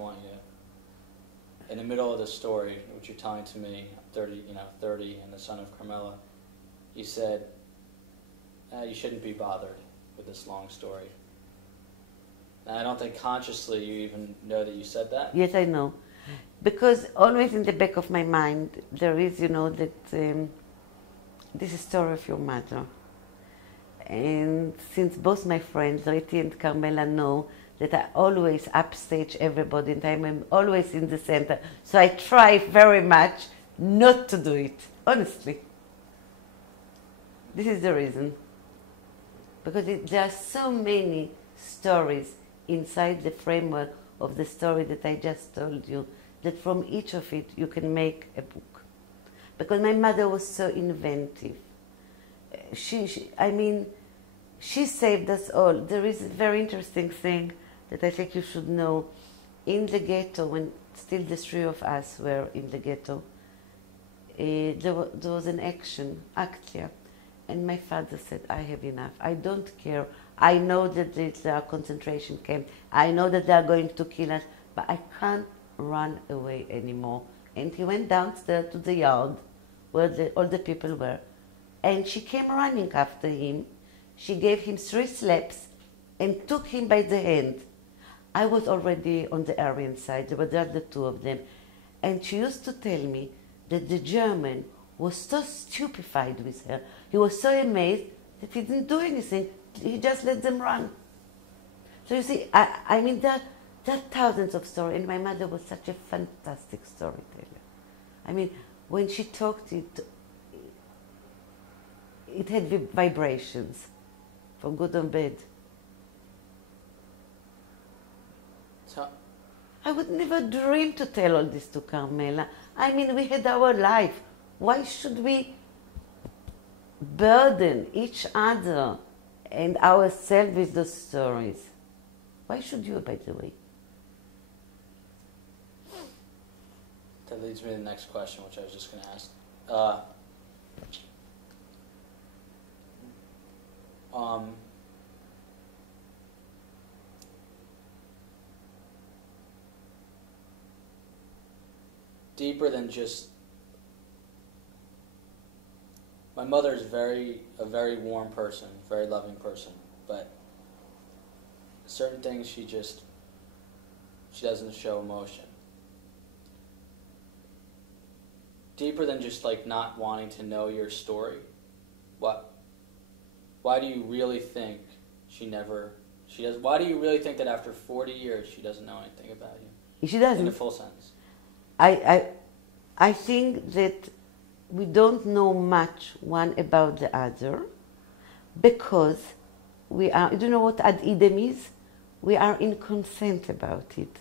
want you to, in the middle of the story, which you're telling to me, 30 and the son of Carmela, you said, you shouldn't be bothered with this long story. And I don't think consciously you even know that you said that. Yes, I know. Because always in the back of my mind, there is, that this is the story of your mother. And since both my friends, Riti and Carmela, know that I always upstage everybody and I'm always in the center, so I try very much not to do it, honestly. This is the reason. Because there are so many stories inside the framework of the story that I just told you, that from each of it you can make a book. Because my mother was so inventive. She saved us all. There is a very interesting thing that I think you should know. In the ghetto, when still the three of us were in the ghetto, there was an action, Actia. And my father said, I have enough. I don't care. I know that there are concentration camps. I know that they are going to kill us, but I can't run away anymore. And he went downstairs to the yard where all the people were. And she came running after him. She gave him 3 slaps and took him by the hand. I was already on the Aryan side. There were the other 2 of them. And she used to tell me that the German was so stupefied with her. He was so amazed that he didn't do anything. He just let them run. So you see, there are thousands of stories, and my mother was such a fantastic storyteller. When she talked, it had vibrations, for good and bad. So, I would never dream to tell all this to Carmela. We had our life. Why should we burden each other and ourselves with those stories? Why should you, by the way? That leads me to the next question, which I was just going to ask. Deeper than just... My mother is a very warm person, very loving person, but certain things she doesn't show emotion. Deeper than just not wanting to know your story, why do you really think why do you really think that after 40 years she doesn't know anything about you? She doesn't. In the full sense. I think that we don't know much one about the other because we are, you know what ad idem is? We are in consent about it.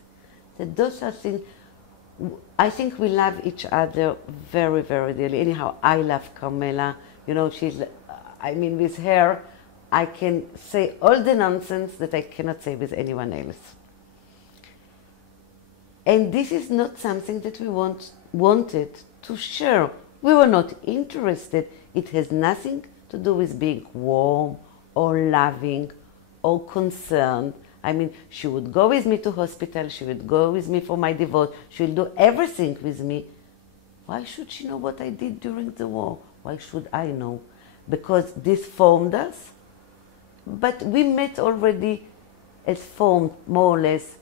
That those are things, I think we love each other very, very dearly. Anyhow, I love Carmela. With her, I can say all the nonsense that I cannot say with anyone else. And this is not something that we wanted to share. We were not interested. It has nothing to do with being warm or loving or concerned. She would go with me to hospital. She would go with me for my divorce. She will do everything with me. Why should she know what I did during the war? Why should I know? Because this formed us. But we met already as formed, more or less.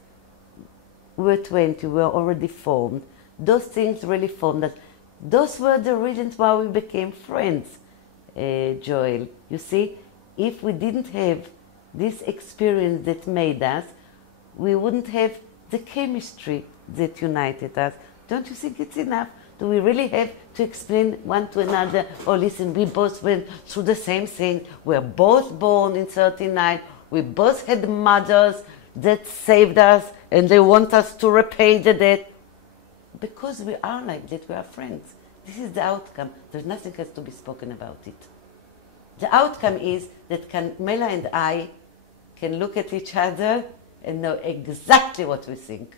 We were 20, we were already formed. Those things really formed us. Those were the reasons why we became friends, Joel. You see, if we didn't have this experience that made us, we wouldn't have the chemistry that united us. Don't you think it's enough? Do we really have to explain one to another, oh listen, we both went through the same thing, we're both born in 39, we both had mothers that saved us and they want us to repay the debt? Because we are like that, we are friends. This is the outcome. There's nothing else to be spoken about it. The outcome is that Carmela and I can look at each other and know exactly what we think.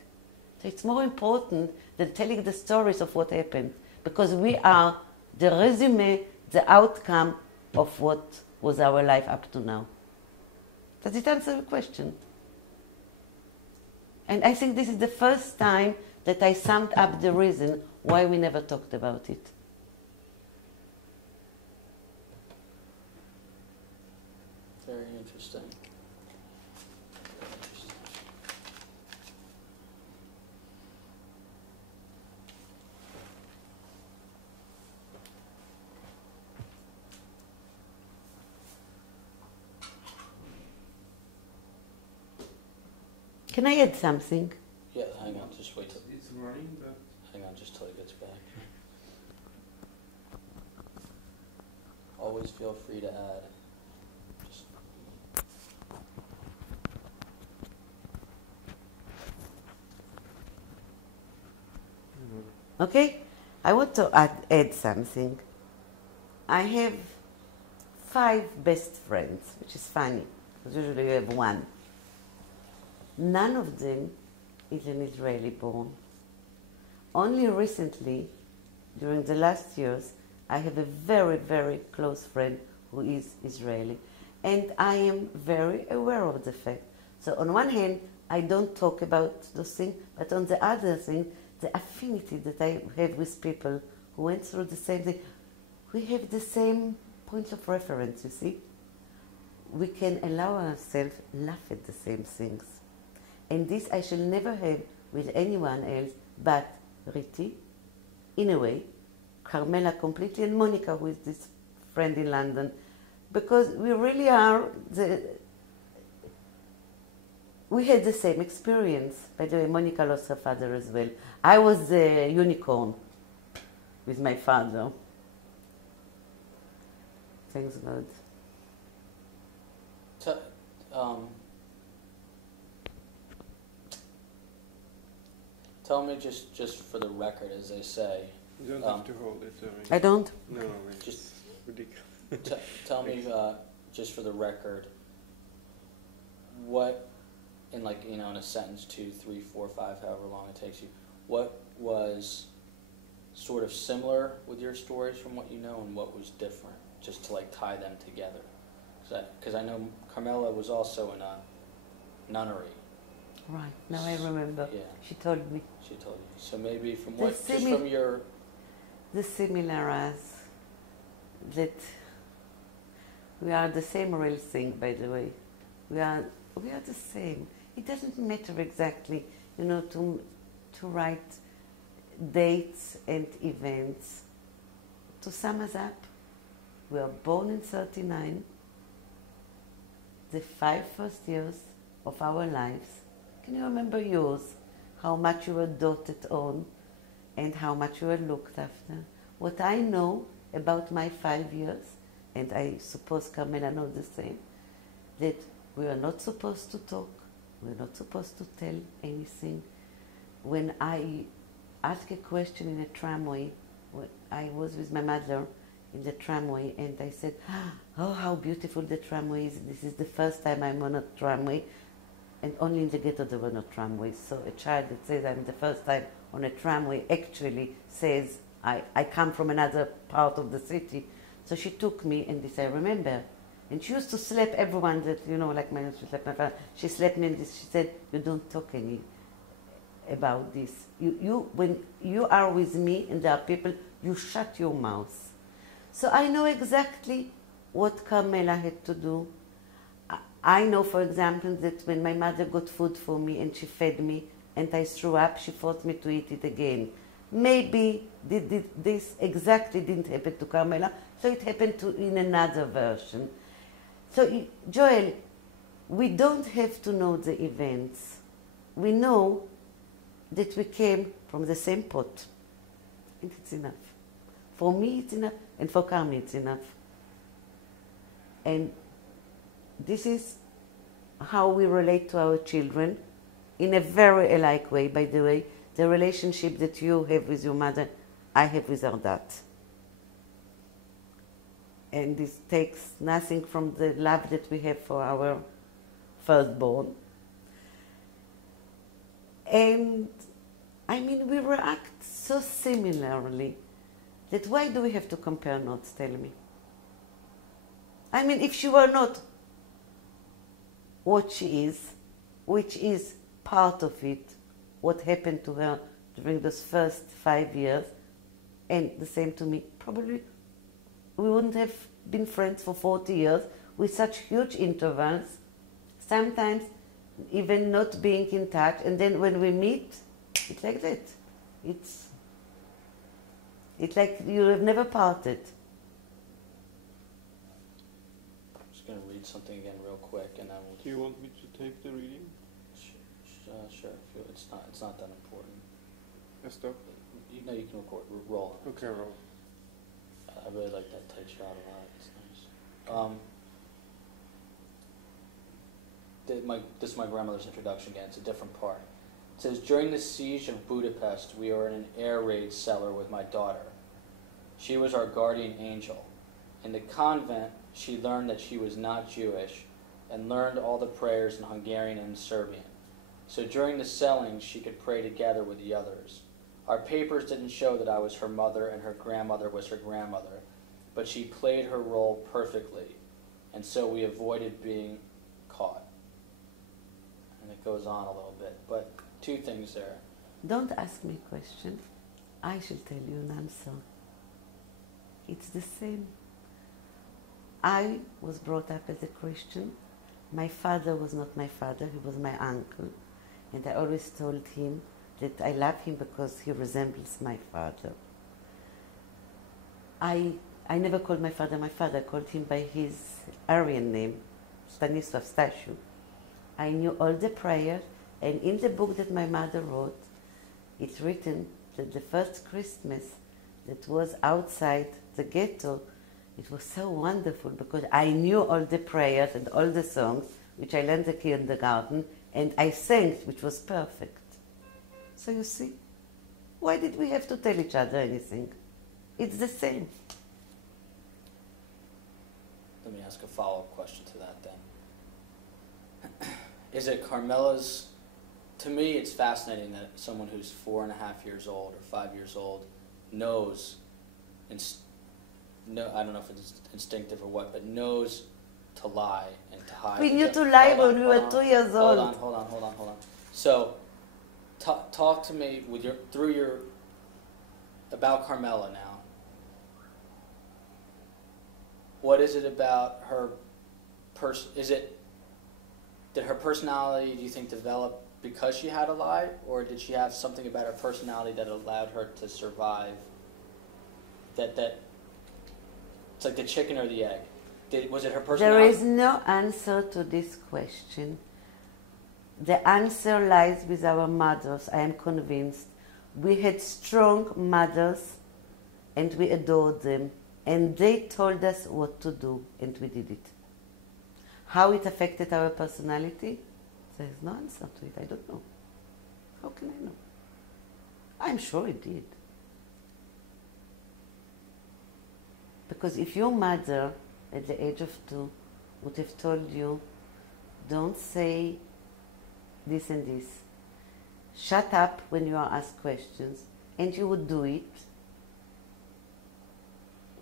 So it's more important than telling the stories of what happened, because we are the resume, the outcome of what was our life up to now. Does it answer the question? And I think this is the first time that I summed up the reason why we never talked about it. Very interesting. Very interesting. Can I add something? Yeah, hang on, just wait till, It's running, but hang on, just till he gets back. Always feel free to add. Just, Okay? I want to add something. I have 5 best friends, which is funny, because usually you have one. None of them is an Israeli born. Only recently, during the last years, I have a very, very close friend who is Israeli. And I am very aware of the fact. So on one hand, I don't talk about those things, but on the other thing, the affinity that I have with people who went through the same thing, we have the same points of reference, you see. We can allow ourselves laugh at the same things. And this I shall never have with anyone else but Riti, in a way, Carmela completely, and Monica, who is this friend in London, because we really are we had the same experience. By the way, Monica lost her father as well. I was the unicorn with my father. Thanks God. Tell me just for the record, as they say. you don't have to hold it. I don't? No, it's Just- ridiculous. Tell me, just for the record, what, in like, in a sentence, 2, 3, 4, 5, however long it takes you, what was sort of similar with your stories from what you know, and what was different, just to like tie them together? Because I know Carmela was also in a nunnery. Right, now I remember. Yeah. She told me. She told you. So maybe from The what, just simi- from your, The similar as that we are the same real thing, by the way. We are the same. It doesn't matter exactly, to write dates and events. To sum us up, we were born in 39, the 5 first years of our lives. Can you remember yours? How much you were doted on and how much you were looked after. What I know about my 5 years, and I suppose Carmela knows the same, that we are not supposed to talk, we're not supposed to tell anything. When I ask a question in a tramway, I was with my mother in the tramway, and I said, oh, how beautiful the tramway is. This is the first time I'm on a tramway, and only in the ghetto there were no tramways. So a child that says I'm the first time on a tramway actually says, I come from another part of the city. So she took me, and this I remember. And she used to slap everyone that, like my she slapped my father. She slapped me, and she said, you don't talk any about this. When you are with me and there are people, you shut your mouth. So I know exactly what Carmela had to do. I know, for example, that when my mother got food for me and she fed me and I threw up, she forced me to eat it again. Maybe this exactly didn't happen to Carmela, so it happened in another version. So, Joel, we don't have to know the events. We know that we came from the same pot. And it's enough. For me, it's enough. And for Carmi, it's enough. And this is how we relate to our children in a very alike way, by the way. The relationship that you have with your mother, I have with our dad. And this takes nothing from the love that we have for our firstborn. And I mean, we react so similarly that why do we have to compare notes, tell me? if she were not what she is, which is part of it, what happened to her during those first 5 years, and the same to me. Probably we wouldn't have been friends for 40 years with such huge intervals, sometimes even not being in touch, and then when we meet, it's like that. It's like you have never parted. I'm just going to read something again real quick, and then we'll. Do you want me to take the reading? Sure. It's not that important. Stop. You know you can roll. Okay, roll. I really like that tight shot a lot. It's nice. This is my grandmother's introduction again. It's a different part. It says, during the siege of Budapest, we were in an air raid cellar with my daughter. She was our guardian angel. In the convent, she learned that she was not Jewish and learned all the prayers in Hungarian and Serbian. So during the selling, she could pray together with the others. Our papers didn't show that I was her mother and her grandmother was her grandmother, but she played her role perfectly, and so we avoided being caught. And it goes on a little bit, but two things there. Don't ask me a question. I shall tell you an answer. It's the same. I was brought up as a Christian. My father was not my father, he was my uncle. And I always told him that I love him because he resembles my father. I never called my father, I called him by his Aryan name, Stanislav Stasiu. I knew all the prayers, and in the book that my mother wrote, it's written that the first Christmas that was outside the ghetto, it was so wonderful because I knew all the prayers and all the songs, which I learned in kindergarten, and I sang, which was perfect. So you see, why did we have to tell each other anything? It's the same. Let me ask a follow-up question to that then. Is it Carmela's, to me it's fascinating that someone who's 4.5 years old or 5 years old knows, I don't know if it's instinctive or what, but knows to lie and to hide. We knew to lie when we were 2 years old. Hold on. So, talk to me about Carmela now. What is it about her did her personality, do you think, develop because she had to lie, or did she have something about her personality that allowed her to survive? That it's like the chicken or the egg. Was it her personality? There is no answer to this question. The answer lies with our mothers, I am convinced. We had strong mothers and we adored them, and they told us what to do, and we did it. How it affected our personality? There is no answer to it. I don't know. How can I know? I'm sure it did. Because if your mother at the age of 2 would have told you, don't say this and this, shut up when you are asked questions, and you would do it,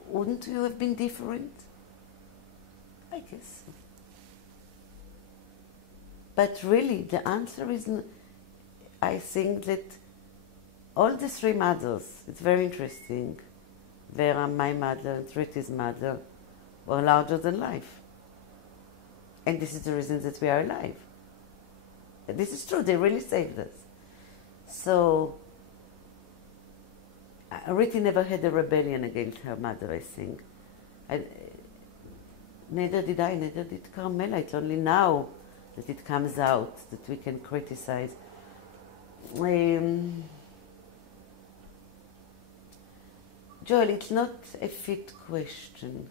wouldn't you have been different? I guess so. But really, the answer is, I think that all the 3 mothers, it's very interesting, Vera, my mother, and Triti's mother, were larger than life. And this is the reason that we are alive. And this is true, they really saved us. So, Riti never had a rebellion against her mother, I think. Neither did I, neither did Carmela. It's only now that it comes out, that we can criticize. Joel, it's not a fit question,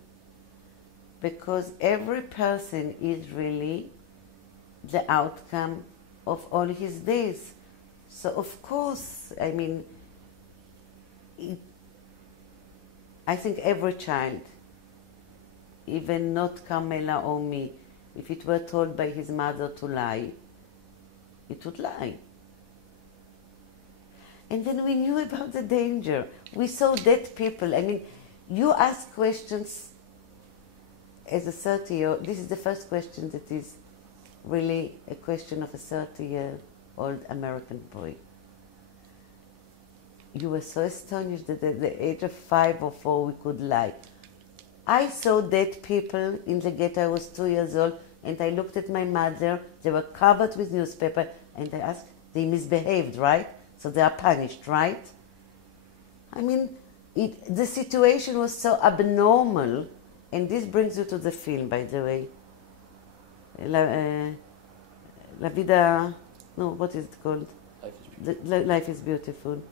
because every person is really the outcome of all his days. So of course, I mean, I think every child, even not Carmela or me, if it were told by his mother to lie, it would lie. And then we knew about the danger. We saw dead people. I mean, you ask questions as a 30-year-old. This is the first question that is really a question of a 30-year old American boy. You were so astonished that at the age of 5 or 4 we could lie. I saw dead people in the ghetto. I was 2 years old, and I looked at my mother. They were covered with newspaper, and I asked, they misbehaved, right? So they are punished, right? I mean, the situation was so abnormal, and this brings you to the film, by the way. La Vida, no, what is it called? Life is Beautiful. Life is Beautiful.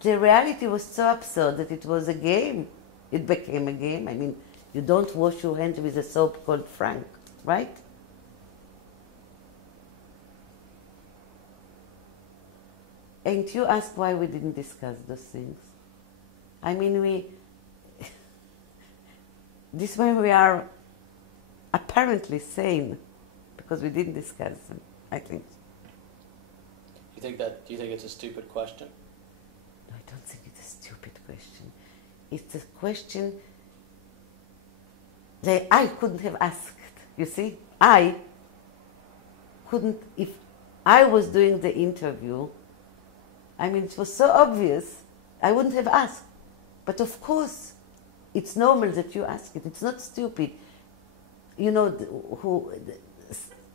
The reality was so absurd that it was a game. It became a game. I mean, you don't wash your hands with a soap called Frank, right? And you ask why we didn't discuss those things. I mean, this way we are apparently sane because we didn't discuss them, I think. Do you think it's a stupid question? No, I don't think it's a stupid question. It's a question that I couldn't have asked. You see, I couldn't, if I was doing the interview, I mean, it was so obvious, I wouldn't have asked. But of course, it's normal that you ask it. It's not stupid. You know,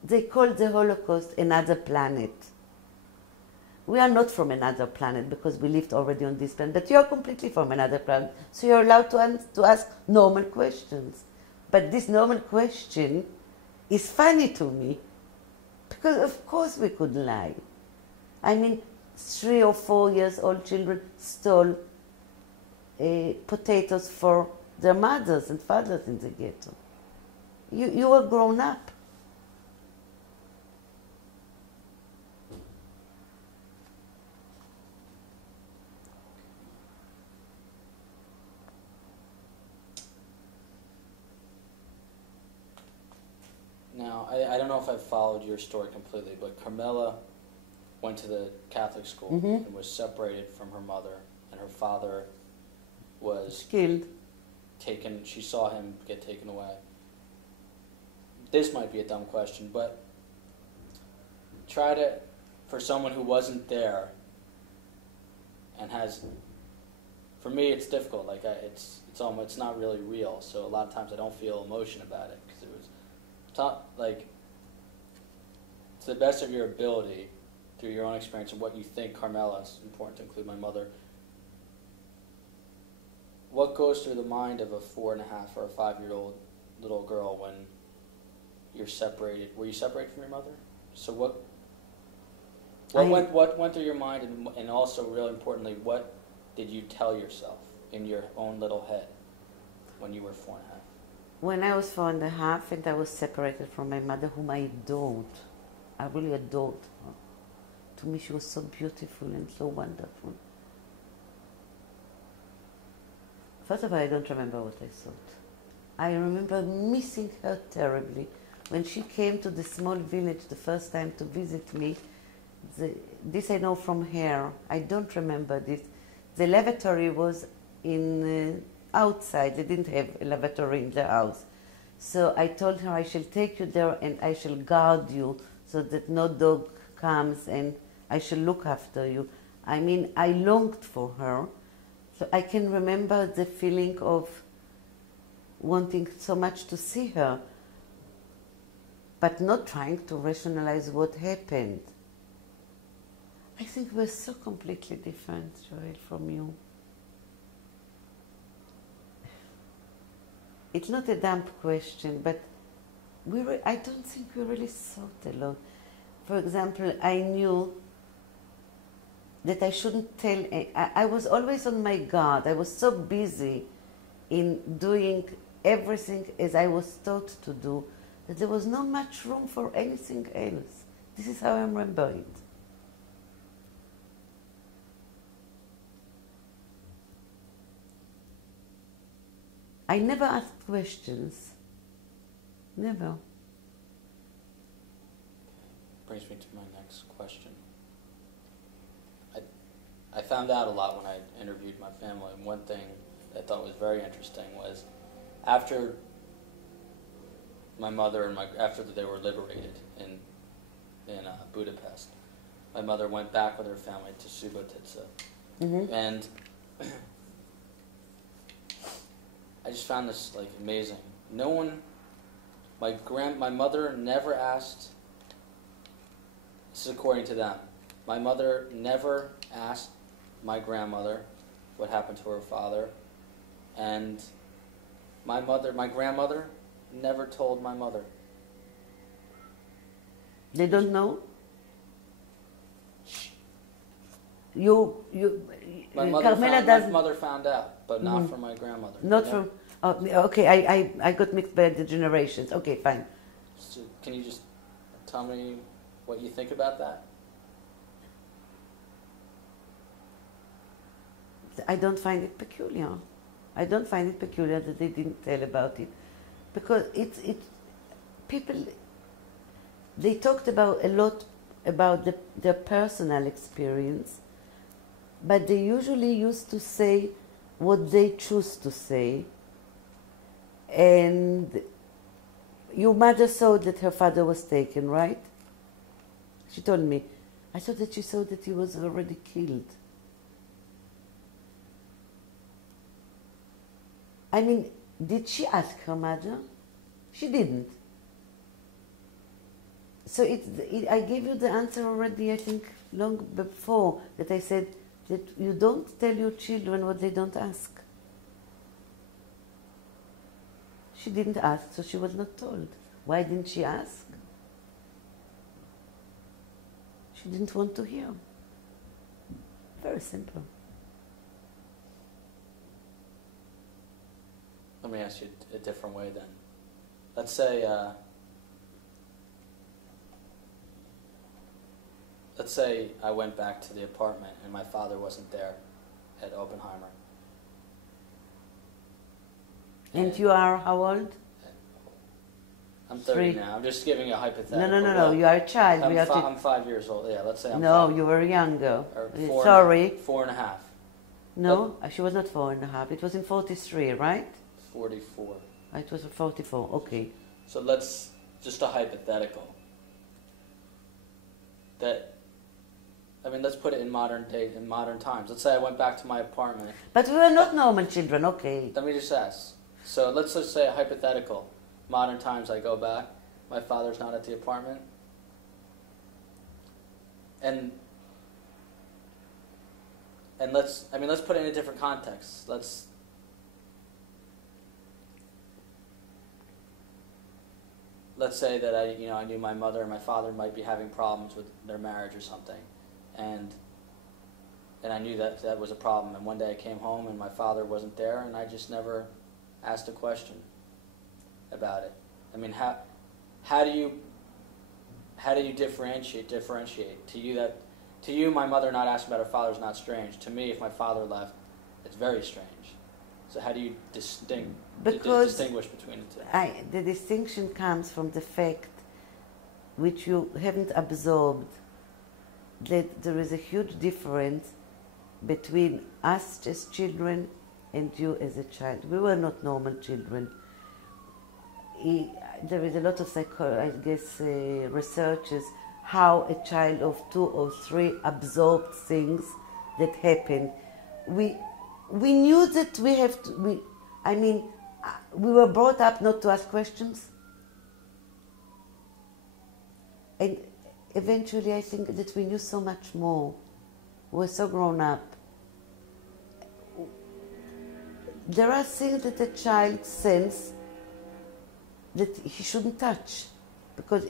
they call the Holocaust another planet. We are not from another planet because we lived already on this planet, but you are completely from another planet. So you're allowed to ask normal questions. But this normal question is funny to me because of course we could lie. I mean, 3 or 4 years old children stole potatoes for their mothers and fathers in the ghetto. You were grown up. Now, I don't know if I've followed your story completely, but Carmela went to the Catholic school and was separated from her mother, and her father was Killed. taken. She saw him get taken away. This might be a dumb question, but try to, for someone who wasn't there and has, for me it's difficult. Like it's not really real. So a lot of times I don't feel emotion about it because it was like to the best of your ability through your own experience and what you think Carmela is important to include my mother. What goes through the mind of a 4.5 or a 5-year-old little girl when you're separated? Were you separated from your mother? So what went through your mind, and also, really importantly, what did you tell yourself in your own little head when you were 4.5? When I was 4.5 and I was separated from my mother, whom I adored, I really adored her. To me, she was so beautiful and so wonderful. First of all, I don't remember what I thought. I remember missing her terribly. When she came to the small village the first time to visit me, this I know from her. I don't remember this. The lavatory was in outside. They didn't have a lavatory in the house. So I told her, I shall take you there and I shall guard you so that no dog comes, and I shall look after you. I mean, I longed for her. So I can remember the feeling of wanting so much to see her, but not trying to rationalize what happened. I think we're so completely different, Joel, from you. It's not a dumb question, but I don't think we really thought alone. For example, I knew that I shouldn't tell. I was always on my guard. I was so busy in doing everything as I was taught to do that there was not much room for anything else. This is how I remember it. I never asked questions. Never. Brings me to my next question. I found out a lot when I interviewed my family, and one thing I thought was very interesting was after my mother and after they were liberated in Budapest, my mother went back with her family to Subotica. Mm-hmm. And I just found this like amazing. No one, my mother never asked, this is according to them, my mother never asked my grandmother what happened to her father, and my grandmother never told my mother. They don't know? My mother found out, but not from my grandmother. Not from. Oh, okay, I got mixed by the generations. Okay, fine. So can you just tell me what you think about that? I don't find it peculiar. I don't find it peculiar that they didn't tell about it, because people. They talked about a lot about their personal experience, but they usually used to say what they choose to say. And your mother saw that her father was taken, right? She told me. I thought that she saw that he was already killed. I mean, did she ask her mother? She didn't. So I gave you the answer already, I think, long before, that I said that you don't tell your children what they don't ask. She didn't ask, so she was not told. Why didn't she ask? She didn't want to hear. Very simple. Let me ask you a different way then. Let's say I went back to the apartment and my father wasn't there at Oppenheimer. And you are how old? I'm 30 3. now. I'm just giving you a hypothetical. No. You are a child. I'm 5 years old. Yeah, let's say I'm No, 5. you were younger. Or Sorry. 4.5. No, she was not 4.5. It was in 43, right? 44. It was 44. Okay. So let's just a hypothetical. Let's put it in modern times. Let's say I went back to my apartment. But we were not normal children. Okay. Let me just ask. So let's just say a hypothetical. Modern times, I go back. My father's not at the apartment. And let's put it in a different context. Let's say that I knew my mother and my father might be having problems with their marriage or something, and I knew that was a problem. And one day I came home and my father wasn't there, and I just never asked a question about it. I mean, how do you differentiate? To you, my mother not asking about her father is not strange. To me, if my father left, it's very strange. So how do you distinguish between the two? The distinction comes from the fact, which you haven't absorbed, that there is a huge difference between us as children and you as a child. We were not normal children. There is a lot of researches how a child of 2 or 3 absorbed things that happen. We knew that we have to. We were brought up not to ask questions, and eventually I think that we knew so much more. We were so grown up. There are things that a child senses that he shouldn't touch, because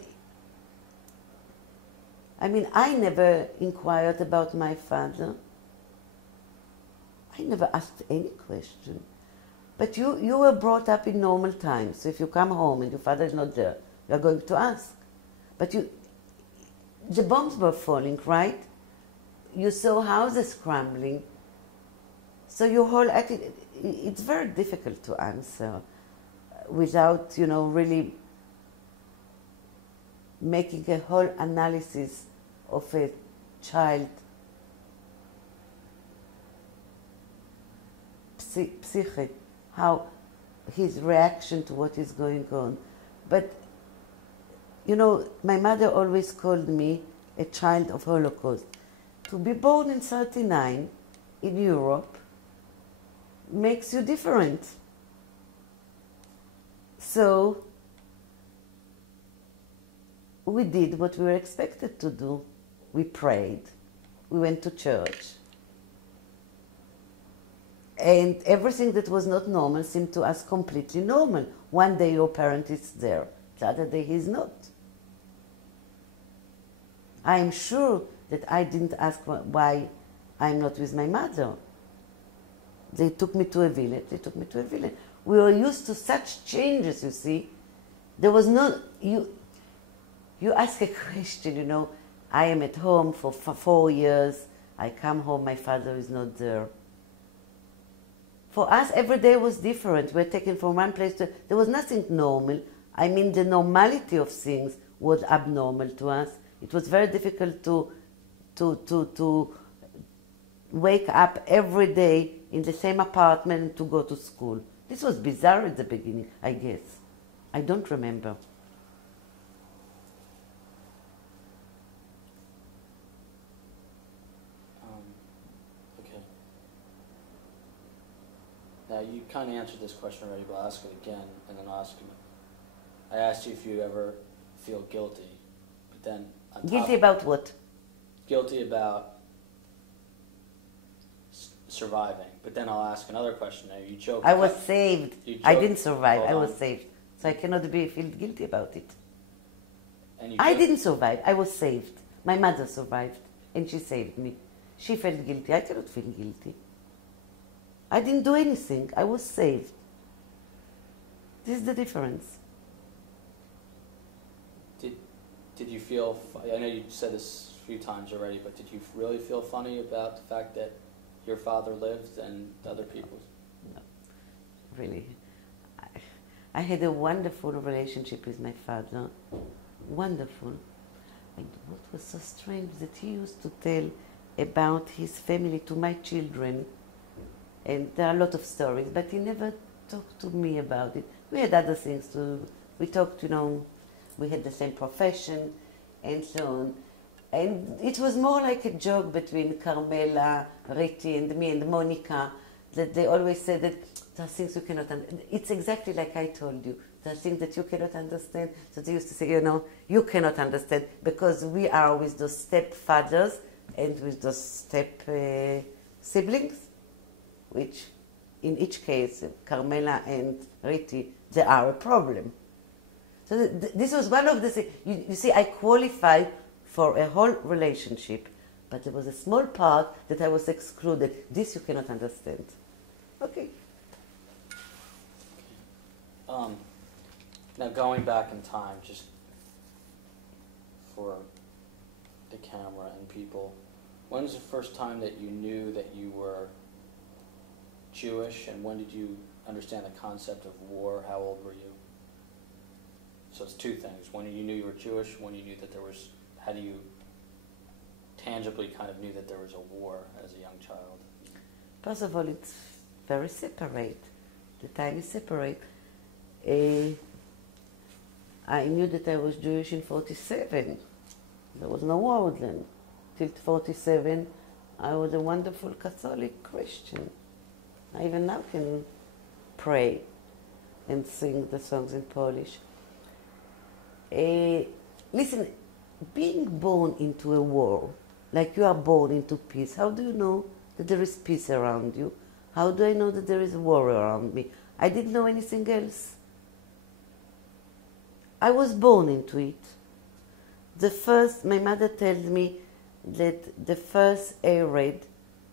I never inquired about my father. I never asked any question. But you were brought up in normal times. So if you come home and your father is not there, you are going to ask. But the bombs were falling, right? You saw houses crumbling. So your whole attitude, it's very difficult to answer without, really making a whole analysis of a child psyche, how his reaction to what is going on. But, my mother always called me a child of Holocaust. To be born in 39 in Europe makes you different. So we did what we were expected to do. We prayed. We went to church. And everything that was not normal seemed to us completely normal. One day your parent is there, the other day he's not. I'm sure that I didn't ask why I'm not with my mother. They took me to a village. We were used to such changes, you see. There was no... You ask a question, you know, I am at home for 4 years. I come home, my father is not there. For us, every day was different. We're taken from one place to... There was nothing normal. I mean, the normality of things was abnormal to us. It was very difficult to wake up every day in the same apartment to go to school. This was bizarre at the beginning, I guess. I don't remember. Okay. Now, you kind of answered this question already, but I'll ask it again, and then I'll ask you. I asked you if you ever feel guilty, but then... Guilty about what? Guilty about surviving. But then I'll ask another question. Now, you joke. I was saved. I didn't survive. Hold I was on. saved. So I cannot feel guilty about it. And I didn't survive. I was saved. My mother survived, and she saved me. She felt guilty. I cannot feel guilty. I didn't do anything. I was saved. This is the difference. Did you feel... I know you said this a few times already, but did you really feel funny about the fact that your father lived and other people? No, really. I had a wonderful relationship with my father. Wonderful. And what was so strange that he used to tell about his family to my children. And there are a lot of stories, but he never talked to me about it. We had other things to... We talked, you know, we had the same profession and so on. And it was more like a joke between Carmela, Riti, and me and Monica, that they always said that there are things you cannot understand. It's exactly like I told you. There are things that you cannot understand. So they used to say, you know, you cannot understand because we are with those stepfathers and with those step siblings, which in each case, Carmela and Riti, they are a problem. So this was one of the things. You see, I qualified for a whole relationship, but there was a small part that I was excluded. This you cannot understand. Okay. Now going back in time, just for the camera and people, when was the first time that you knew that you were Jewish, and when did you understand the concept of war? How old were you? So it's two things. When you knew you were Jewish, when you knew that there was... How do you tangibly kind of knew that there was a war as a young child? First of all, it's very separate. The time is separate. I knew that I was Jewish in 47. There was no war then. Till 47, I was a wonderful Catholic Christian. I even now can pray and sing the songs in Polish. Listen, being born into a war, like you are born into peace, how do you know that there is peace around you? How do I know that there is war around me? I didn't know anything else. I was born into it. My mother tells me that the first air raid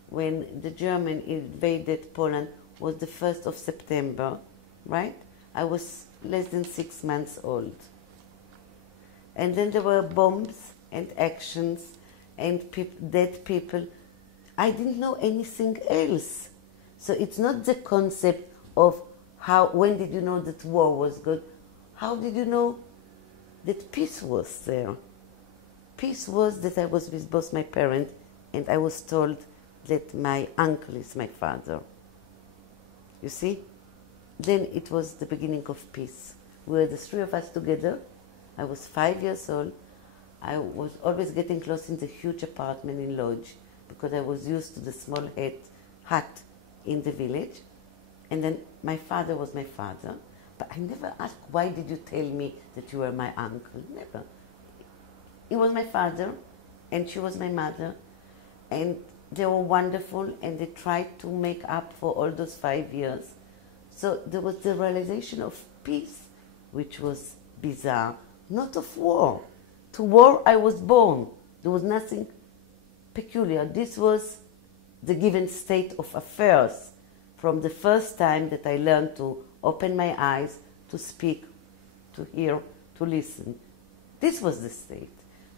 when the German invaded Poland was the 1st of September, right? I was less than 6 months old. And then there were bombs and actions and dead people. I didn't know anything else. So it's not the concept of when did you know that war was good? How did you know that peace was there? Peace was that I was with both my parents and I was told that my uncle is my father. You see? Then it was the beginning of peace. We were the three of us together. I was 5 years old. I was always getting lost in the huge apartment in Lodge because I was used to the small hut in the village. And then my father was my father. But I never asked, why did you tell me that you were my uncle? Never. He was my father, and she was my mother. And they were wonderful, and they tried to make up for all those 5 years. So there was the realization of peace, which was bizarre, not of war. To war, I was born. There was nothing peculiar. This was the given state of affairs from the first time that I learned to open my eyes, to speak, to hear, to listen. This was the state.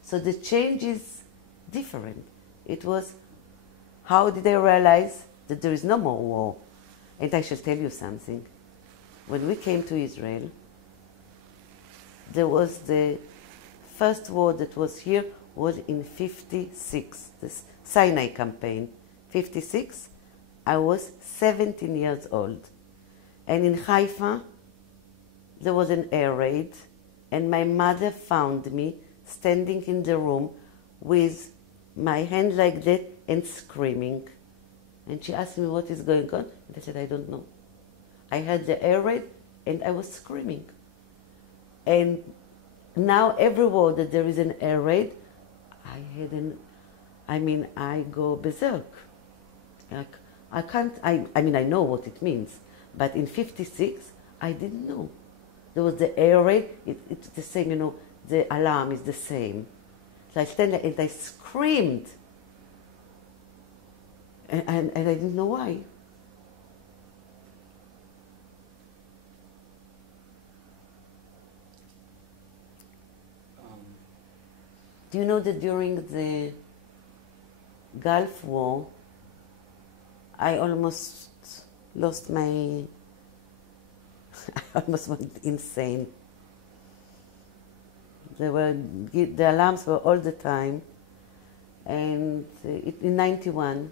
So the change is different. It was, how did I realize that there is no more war? And I shall tell you something. When we came to Israel, there was the first war that was here was in 56, the Sinai campaign. 56, I was 17 years old. And in Haifa, there was an air raid, and my mother found me standing in the room with my hand like that and screaming. And she asked me what is going on, and I said, I don't know. I heard the air raid, and I was screaming. And now everywhere that there is an air raid, I go berserk. I can't, I know what it means, but in 56, I didn't know. There was the air raid, it's the same, the alarm is the same. So I stand there and I screamed. And I didn't know why. Do you know that during the Gulf War, I almost lost I almost went insane. The alarms were all the time, and in 91,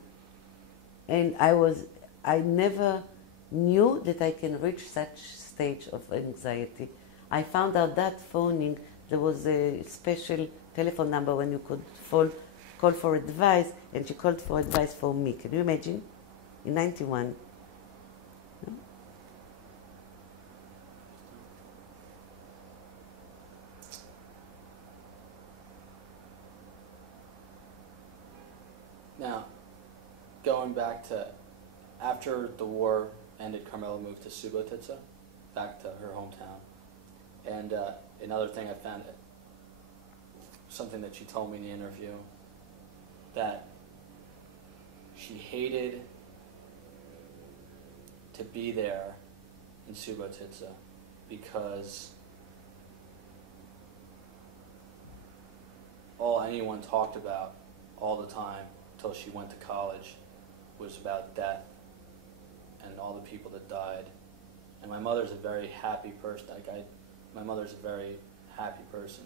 and I never knew that I can reach such stage of anxiety. I found out that phoning, there was a special telephone number when you could call for advice, and she called for advice for me. Can you imagine? In 91. No? Now, going back to after the war ended, Carmela moved to Subotica, back to her hometown. And another thing I found, something that she told me in the interview, that she hated to be there in Subotica because all anyone talked about all the time until she went to college was about death and all the people that died. And my mother's a very happy person. My mother's a very happy person.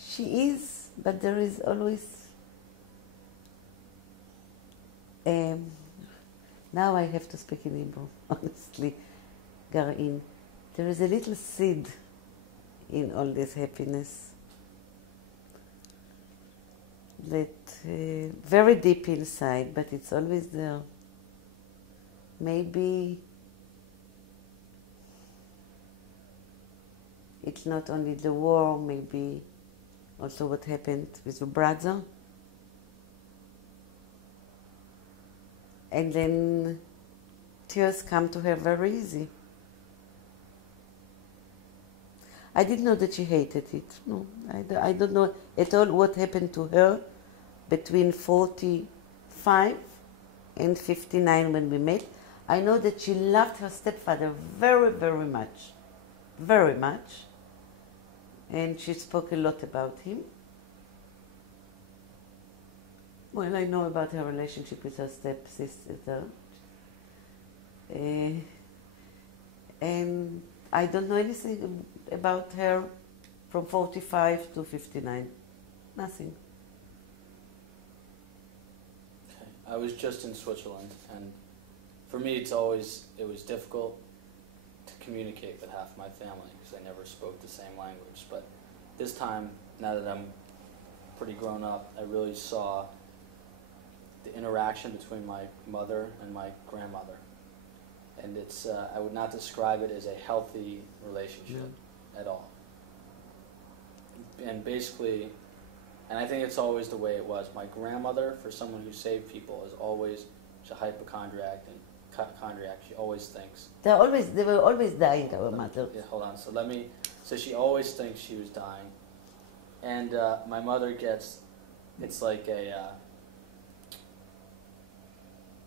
She is, but there is always... now I have to speak in Hebrew, honestly, Garin. There is a little seed in all this happiness that very deep inside, but it's always there. Maybe it's not only the war, maybe also what happened with your brother. And then tears come to her very easy. I didn't know that she hated it. No, I don't know at all what happened to her between 45 and 59 when we met. I know that she loved her stepfather very, very much. Very much. And she spoke a lot about him. Well, I know about her relationship with her stepsister. And I don't know anything about her from 45 to 59. Nothing. Okay. I was just in Switzerland, and for me it was difficult to communicate with half my family because I never spoke the same language. But this time now that I'm pretty grown up, I really saw the interaction between my mother and my grandmother. And it's, I would not describe it as a healthy relationship at all. And basically, and I think it's always the way it was. My grandmother, for someone who saved people, is always, she's a hypochondriac, and she always thinks. They were always dying, our mother. Yeah, hold on. So she always thinks she was dying. And my mother gets, it's like a,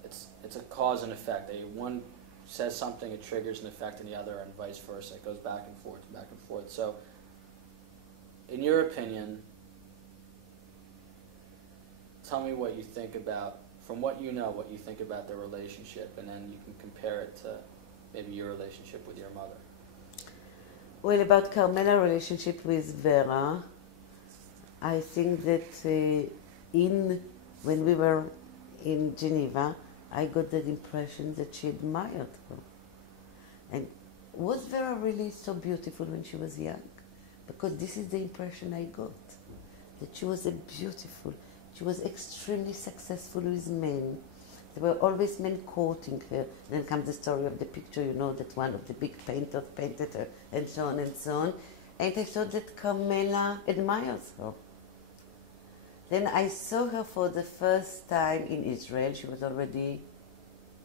it's a cause and effect. One says something, it triggers an effect in the other, and vice versa. It goes back and forth, back and forth. So, in your opinion, tell me what you think about, from what you know, what you think about their relationship, and then you can compare it to maybe your relationship with your mother. Well, about Carmela's relationship with Vera, I think that when we were in Geneva, I got the impression that she admired her. And was Vera really so beautiful when she was young? Because this is the impression I got, that she was she was extremely successful with men. There were always men quoting her. Then comes the story of the picture, you know, that one of the big painters painted her, and so on and so on. And I thought that Carmela admires her. Then I saw her for the first time in Israel. She was already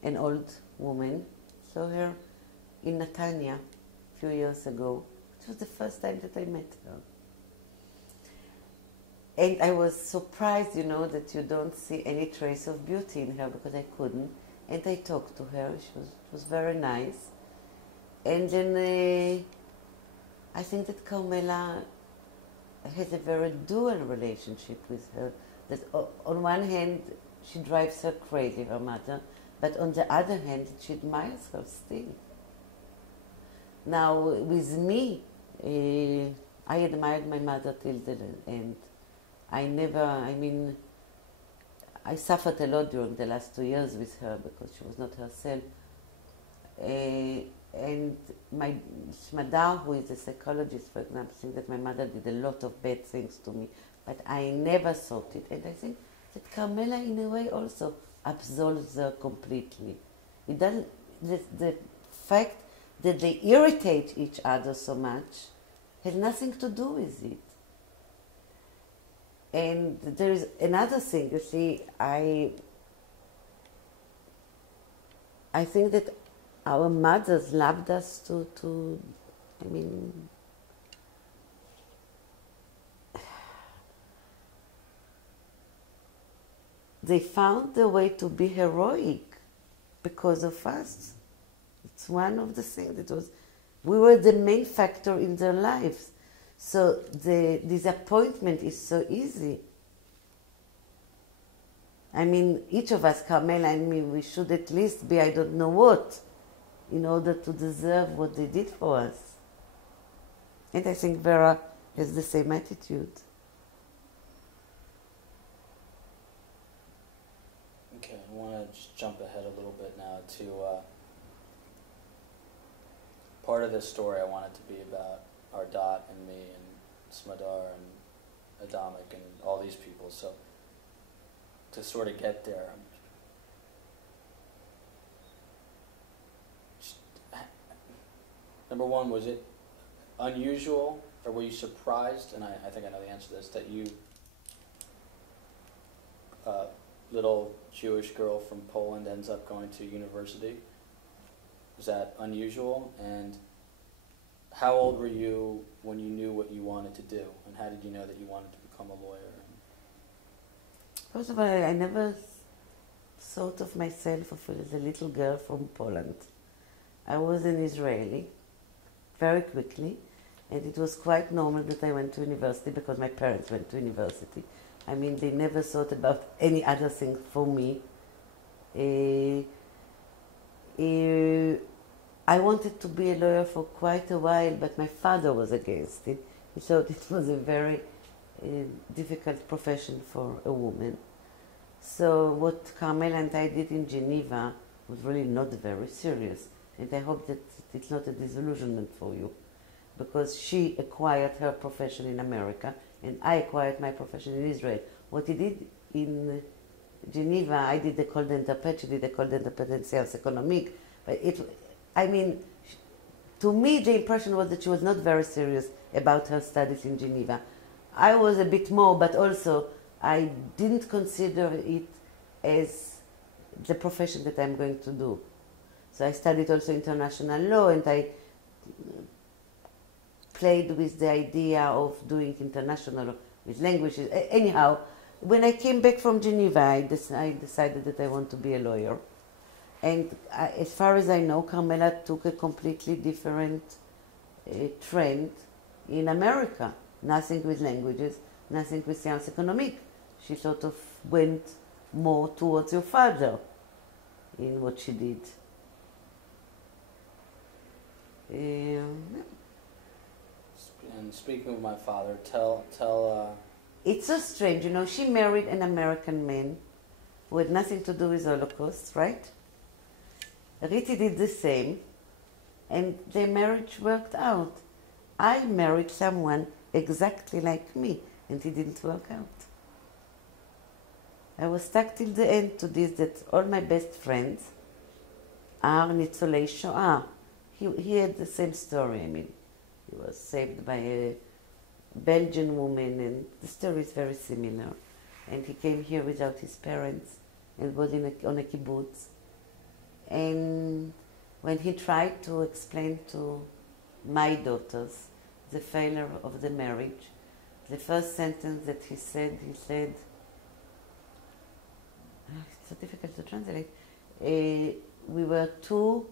an old woman. Saw her in Netanya a few years ago. It was the first time that I met her. And I was surprised, you know, that you don't see any trace of beauty in her, because I couldn't. And I talked to her. It was very nice. And then I think that Carmela has a very dual relationship with her. That on one hand, she drives her crazy, her mother, but on the other hand, she admires her still. Now, with me, I admired my mother till the end. I suffered a lot during the last 2 years with her because she was not herself. And my Shmadar, who is a psychologist, for example, thinks that my mother did a lot of bad things to me, but I never thought it. And I think that Carmela, in a way, also absolves her completely. It doesn't. The fact that they irritate each other so much has nothing to do with it. And there is another thing. You see, I think that our mothers loved us they found a way to be heroic because of us. It's one of the things we were the main factor in their lives. So the disappointment is so easy. I mean, each of us, Carmela and me, we should at least be I don't know what, in order to deserve what they did for us. And I think Vera has the same attitude. Okay, I want to just jump ahead a little bit now to part of this story. I want it to be about Ardat and me and Smadar and Adamic and all these people. So to sort of get there, number one, was it unusual, or were you surprised, and I think I know the answer to this, that you, little Jewish girl from Poland, ends up going to university? Was that unusual? And how old were you when you knew what you wanted to do? And how did you know that you wanted to become a lawyer? First of all, I never thought of myself as a little girl from Poland. I was an Israeli, very quickly, and it was quite normal that I went to university because my parents went to university. I mean, they never thought about any other thing for me. I wanted to be a lawyer for quite a while, but my father was against it. He thought it was a very difficult profession for a woman. So what Carmela and I did in Geneva was really not very serious. And I hope that it's not a disillusionment for you, because she acquired her profession in America and I acquired my profession in Israel. What he did in Geneva, I did the École d'Interprète, she did the École d'Interprète and Sciences Économiques, but I mean, to me the impression was that she was not very serious about her studies in Geneva. I was a bit more, but also I didn't consider it as the profession that I'm going to do. So I studied also international law, and I played with the idea of doing international law with languages. Anyhow, when I came back from Geneva, I decided that I want to be a lawyer. And as far as I know, Carmela took a completely different trend in America. Nothing with languages, nothing with sciences économiques. She sort of went more towards your father in what she did. And speaking of my father, tell. It's so strange, you know, she married an American man who had nothing to do with Holocaust, right? Riti did the same, and their marriage worked out. I married someone exactly like me, and it didn't work out. I was stuck till the end to this, that all my best friends are Nitzolei Shoah. He had the same story, I mean. He was saved by a Belgian woman, and the story is very similar. And he came here without his parents and was on a kibbutz. And when he tried to explain to my daughters the failure of the marriage, the first sentence that he said, it's so difficult to translate, we were two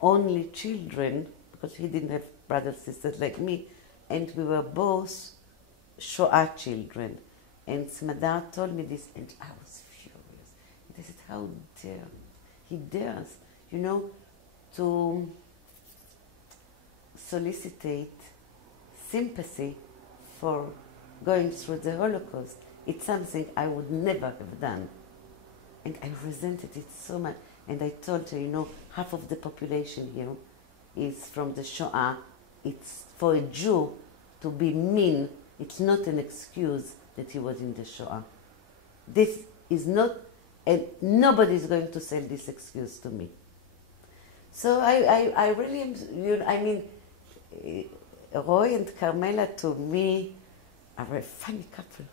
only children, because he didn't have brothers and sisters like me, and we were both Shoah children. And Smadar told me this, and I was furious. And I said, how dare he dares, you know, to solicitate sympathy for going through the Holocaust. It's something I would never have done. And I resented it so much. And I told her, you know, half of the population here is from the Shoah. It's for a Jew to be mean. It's not an excuse that he was in the Shoah. This is not, and nobody is going to sell this excuse to me. So I really am, you know, I mean, Roy and Carmela to me are a funny couple,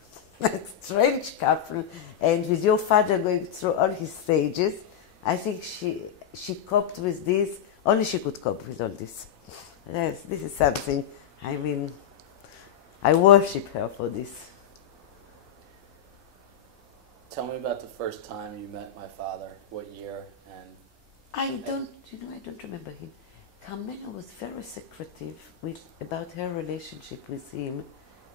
a strange couple. And with your father going through all his stages, I think she coped with this. Only she could cope with all this. Yes, this is something, I mean, I worship her for this. Tell me about the first time you met my father. What year? And I don't remember him. Carmela was very secretive about her relationship with him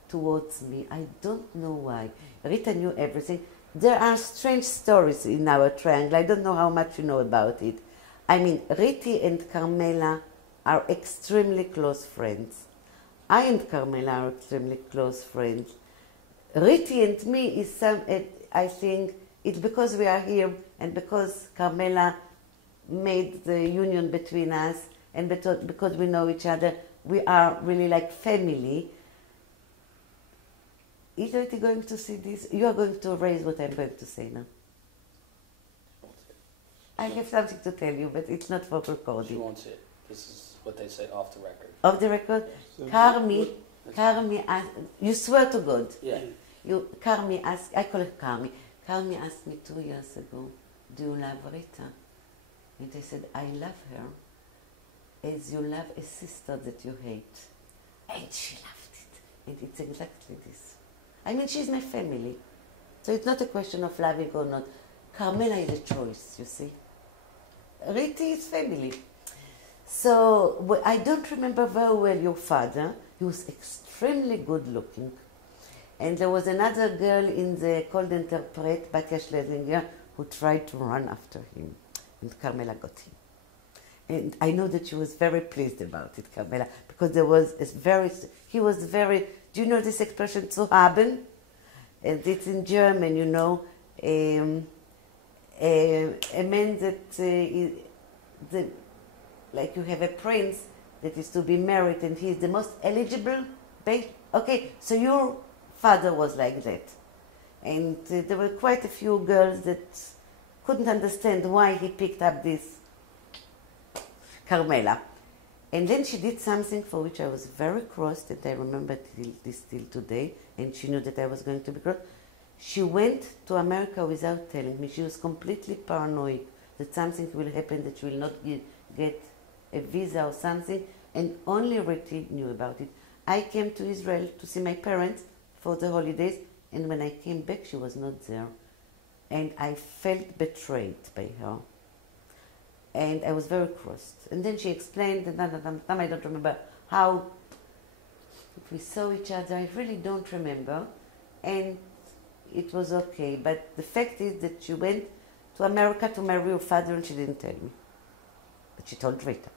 towards me. I don't know why. Rita knew everything. There are strange stories in our triangle. I don't know how much you know about it. I mean, Riti and Carmela are extremely close friends. I and Carmela are extremely close friends. Riti and me is I think it's because we are here and because Carmela made the union between us and because we know each other, we are really like family. Is Riti going to see this? You are going to raise what I'm going to say now. I have something to tell you, but it's not for recording. She won't see it. This is what they say off the record. Off the record? Carmi asked, you swear to God. Yeah. Carmi asked, I call it Carmi. Carmi asked me 2 years ago, do you love Rita? And I said, I love her as you love a sister that you hate. And she loved it. And it's exactly this. I mean, she's my family. So it's not a question of loving or not. Carmela is a choice, you see. Riti is family. So I don't remember very well your father. He was extremely good looking. And there was another girl in the École d'Interprète, Batya Schlesinger, who tried to run after him. And Carmela got him. And I know that she was very pleased about it, Carmela, because he was very, do you know this expression, zu haben? And it's in German, you know, a man that, like you have a prince that is to be married and he is the most eligible Okay, so your father was like that. And there were quite a few girls that couldn't understand why he picked up this Carmela. And then she did something for which I was very cross, that I remember till today, and she knew that I was going to be cross. She went to America without telling me. She was completely paranoid that something will happen, that she will not get a visa or something, and only Reti knew about it. I came to Israel to see my parents for the holidays, and when I came back, she was not there. And I felt betrayed by her. And I was very crossed. And then she explained, and I don't remember how we saw each other. I really don't remember. And it was okay. But the fact is that she went to America to marry her father, and she didn't tell me. But she told Rita.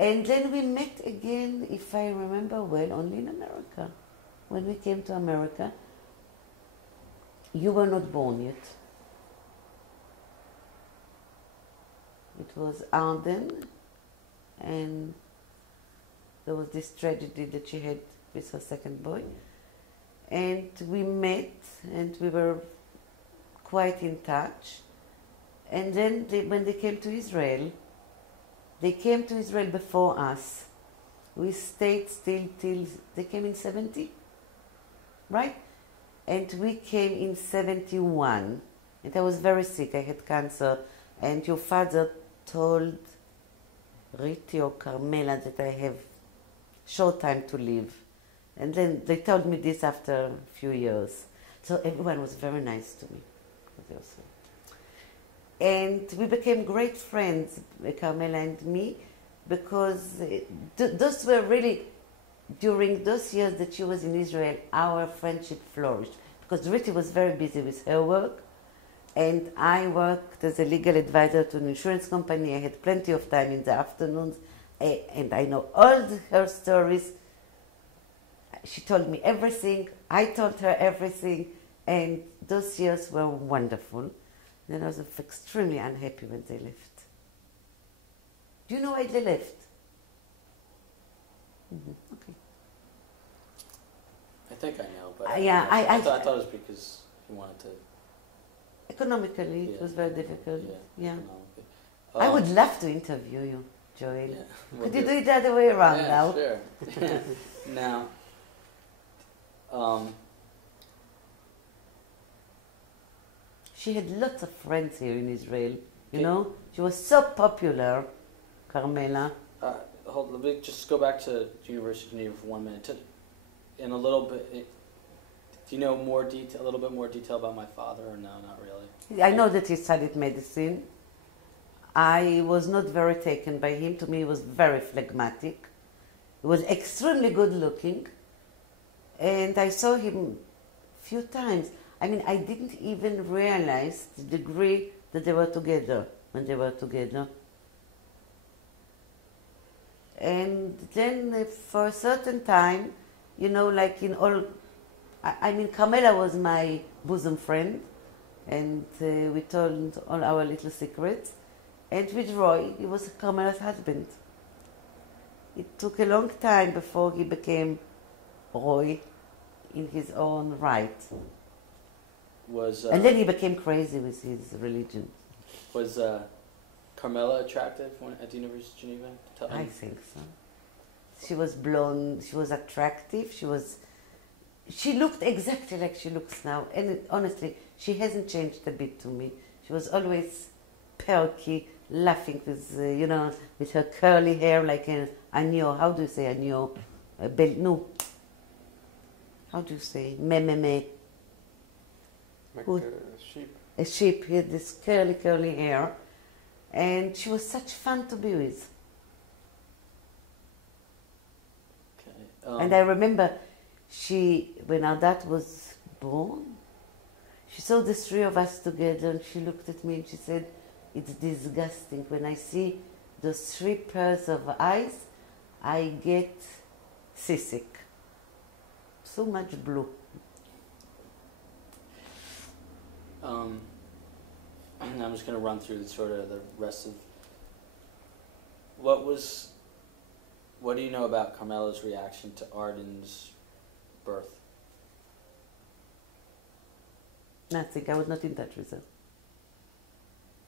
And then we met again, if I remember well, only in America. When we came to America, you were not born yet. It was Arden, and there was this tragedy that she had with her second boy. And we met, and we were quite in touch. And then when they came to Israel, they came to Israel before us. We stayed still till they came in 70, right? And we came in 71. And I was very sick. I had cancer. And your father told Riti or Carmela that I have short time to live. And then they told me this after a few years. So everyone was very nice to me. And we became great friends, Carmela and me, because those were really, during those years that she was in Israel, our friendship flourished. Because Riti was very busy with her work, and I worked as a legal advisor to an insurance company. I had plenty of time in the afternoons, and I know all her stories. She told me everything, I told her everything, and those years were wonderful. Then I was extremely unhappy when they left. Do you know why they left? Okay. I think I know, but Yeah, I thought it was because he wanted to. Economically, it was very difficult. Yeah. economically. I would love to interview you, Joel. Yeah, Could you do it the other way around now? Sure. Now, she had lots of friends here in Israel. You know, she was so popular, Carmela. hold. Let me just go back to University of Geneva for 1 minute. In a little bit, do you know more detail? A little bit more detail about my father, or no, not really? I know that he studied medicine. I was not very taken by him. To me, he was very phlegmatic. He was extremely good looking. And I saw him a few times. I mean, I didn't even realize the degree that they were together when they were together. And then for a certain time, you know, like in all, I mean, Carmela was my bosom friend, and we told all our little secrets. And with Roy, he was Carmela's husband. It took a long time before he became Roy in his own right. And then he became crazy with his religion. Was Carmela attractive at the University of Geneva? I think so. She was blonde, she was attractive, she looked exactly like she looks now. And honestly, she hasn't changed a bit to me. She was always perky, laughing with, with her curly hair like an agneau. How do you say agneau? No. How do you say? Me. Like a sheep. A sheep. He had this curly hair. And she was such fun to be with. Okay. And I remember when our dad was born, she saw the three of us together, and she looked at me and she said, "It's disgusting. When I see those three pairs of eyes, I get seasick. So much blue." I'm just going to run through the rest of what was what do you know about Carmela's reaction to Arden's birth? Nothing. I was not in touch with her.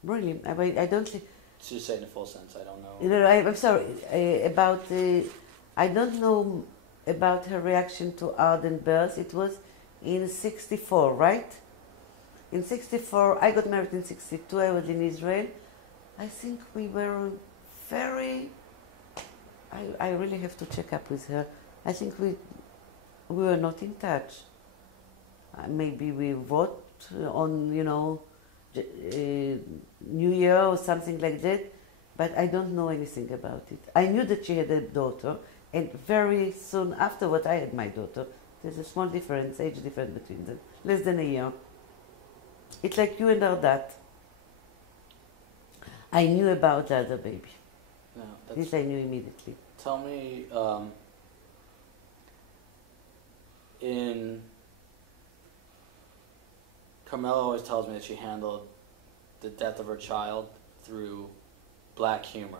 Really, I don't think. Just say in a full sense. I don't know. You know, I'm sorry about. I don't know about her reaction to Arden's birth. It was in '64, right? In '64, I got married in '62. I was in Israel. I think we were very. I really have to check up with her. I think we were not in touch. Maybe we wrote on, you know, New Year or something like that, but I don't know anything about it. I knew that she had a daughter, and very soon afterward I had my daughter. There's a small difference, age difference between them, less than a year. It's like you and our dad. I knew about the other baby. No, This I knew immediately. Tell me, Carmela always tells me that she handled the death of her child through black humor.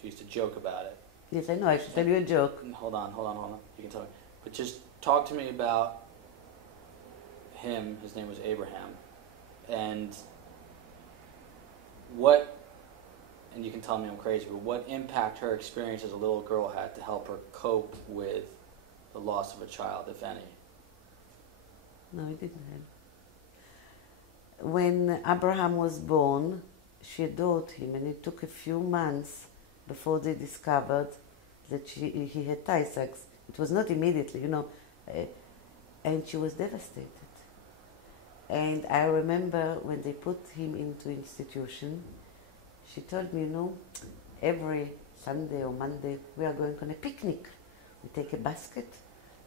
She used to joke about it. Yes, I know. I should tell you a joke. Hold on. You can tell me. But just talk to me about him. His name was Abraham. And and you can tell me I'm crazy, but what impact her experience as a little girl had to help her cope with the loss of a child, if any? No, it didn't help. When Abraham was born, she adored him, and it took a few months before they discovered that he had Tay-Sachs. It was not immediately, you know, and she was devastated. And I remember when they put him into institution, she told me, you know, every Sunday or Monday we are going on a picnic. We take a basket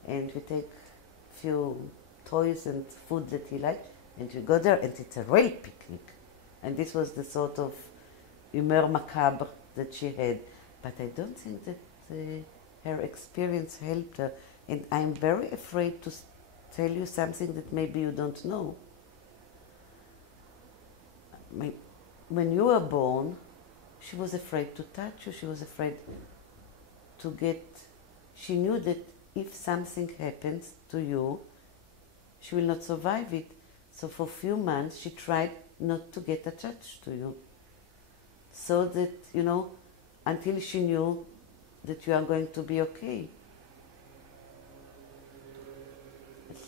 and we take a few toys and food that he liked, and we go there, and it's a real picnic. And this was the sort of humor macabre that she had. But I don't think that her experience helped her. And I'm very afraid to tell you something that maybe you don't know. When you were born, she was afraid to touch you. She was afraid to get... She knew that if something happens to you, she will not survive it. So for a few months, she tried not to get attached to you. So that, you know, until she knew that you are going to be okay.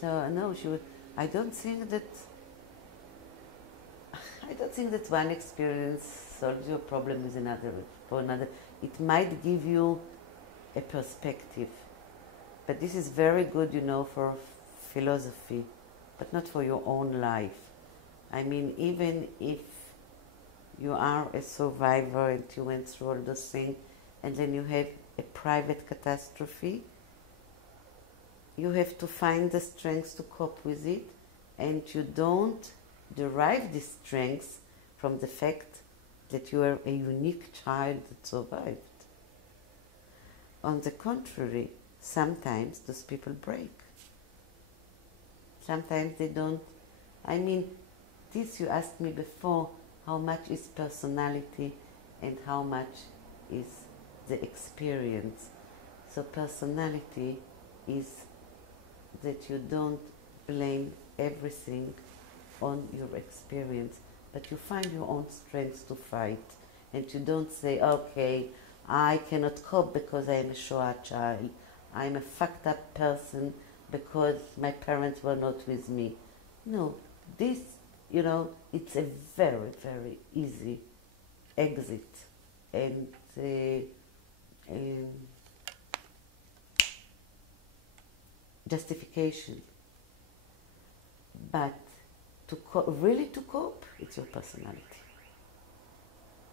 So, no, she would... I don't think that one experience solves your problem with another. It might give you a perspective. But this is very good, you know, for philosophy, but not for your own life. I mean, even if you are a survivor and you went through all those things, and then you have a private catastrophe, you have to find the strength to cope with it, and you don't derive this strength from the fact that you are a unique child that survived. On the contrary, sometimes those people break. Sometimes they don't. I mean, this you asked me before, how much is personality and how much is the experience. So personality is that you don't blame everything on your experience, but you find your own strength to fight, and you don't say, okay, I cannot cope because I am a Shoah child, I'm a fucked up person because my parents were not with me. No, this, you know, it's a very, very easy exit and justification. But to really to cope, it's your personality.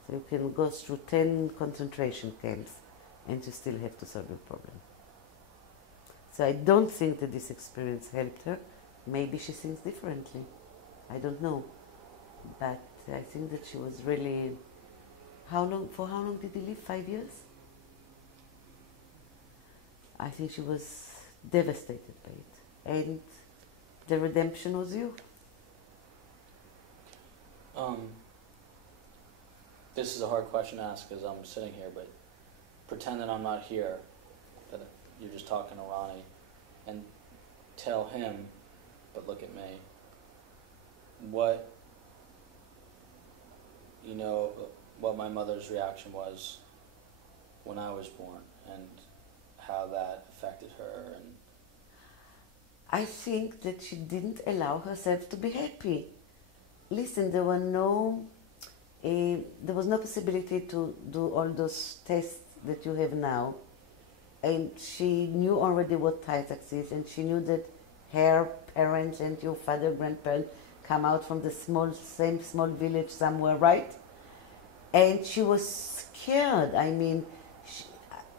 So you can go through 10 concentration camps and you still have to solve your problem. So I don't think that this experience helped her. Maybe she thinks differently. I don't know. But I think that she was really... For how long did he live? 5 years? I think she was devastated by it. And the redemption was you. This is a hard question to ask because I'm sitting here, but pretend that I'm not here. you're just talking to Ronnie, and tell him, but look at me, what, you know, what my mother's reaction was when I was born, and how that affected her. And I think that she didn't allow herself to be happy. Listen, there was no possibility to do all those tests that you have now. And she knew already what Taitax is, and she knew that her parents and your father, grandparents come out from the same small village somewhere, right? And she was scared. I mean,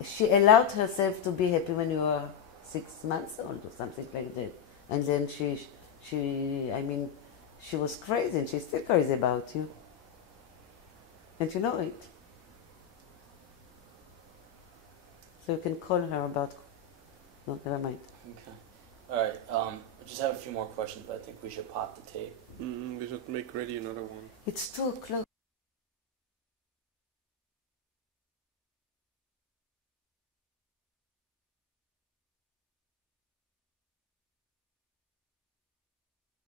she allowed herself to be happy when you were 6 months old or something like that. And then she was crazy, and she's still crazy about you. And you know it. So you can call her about... No, never mind. okay, all right. I just have a few more questions, but I think we should pop the tape. We should make ready another one. It's 2 o'clock.